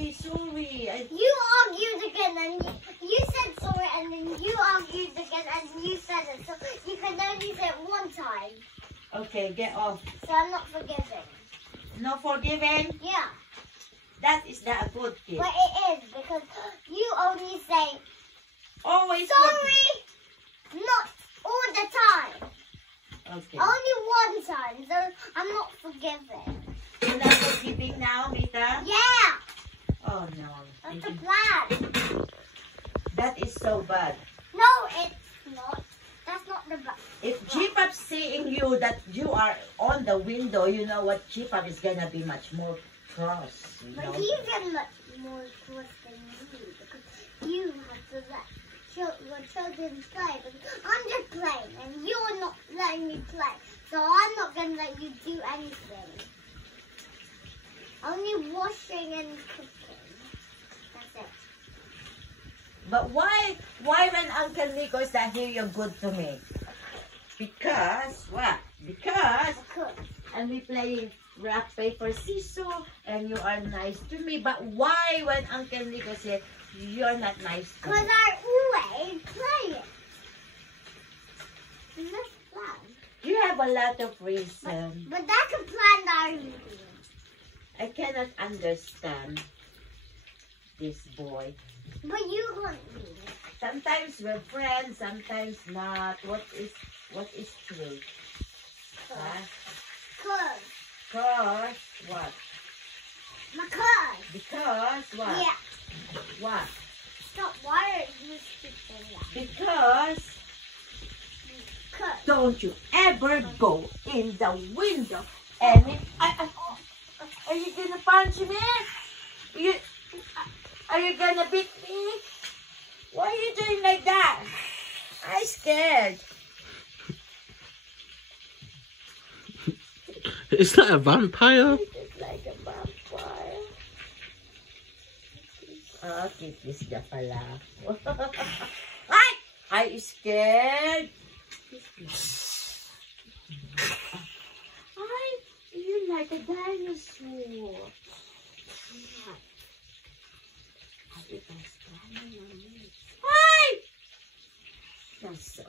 okay, sorry. You argued again and you said sorry and then you argued again and you said it. So you can only say it one time. Okay, get off. So I'm not forgiving. No forgiving? Yeah. That is not a good kid. But it is because you only say Always sorry, not all the time. Okay. Only one time, so I'm not forgiving. You're not forgiving now, Mita? Yeah, Oh no. that's the plan. That is so bad. No, it's not. That's not the plan. If G-Pop seeing you that you are on the window, you know what, G-Pop is gonna be much more cross. You But know? he's getting much more cross than you because you have to let your children play. Because I'm just playing and you're not letting me play. So I'm not going to let you do anything. Only washing and cooking. That's it. But why when Uncle Nico is not here, you're good to me? Because, what? Because and we play rock, paper, scissors, and you are nice to me. But why when Uncle Nico said you're not nice to me? Because I always play it. And that's the plan. You have a lot of reason. But that's a plan that I'm doing. I cannot understand this boy. But you can't do it. Sometimes we're friends, sometimes not. What is true? Huh? Cause what? Because what? Yeah. What? Stop. Why are you speaking that? Because Because. don't you ever go in the window and are you gonna punch me? Are you gonna beat me? Why are you doing like that? I'm scared. Is that a vampire? It's like a vampire. Oh, kikis ka pala. Ay! I'm scared. Ay, you're like a dinosaur. Ay! That's so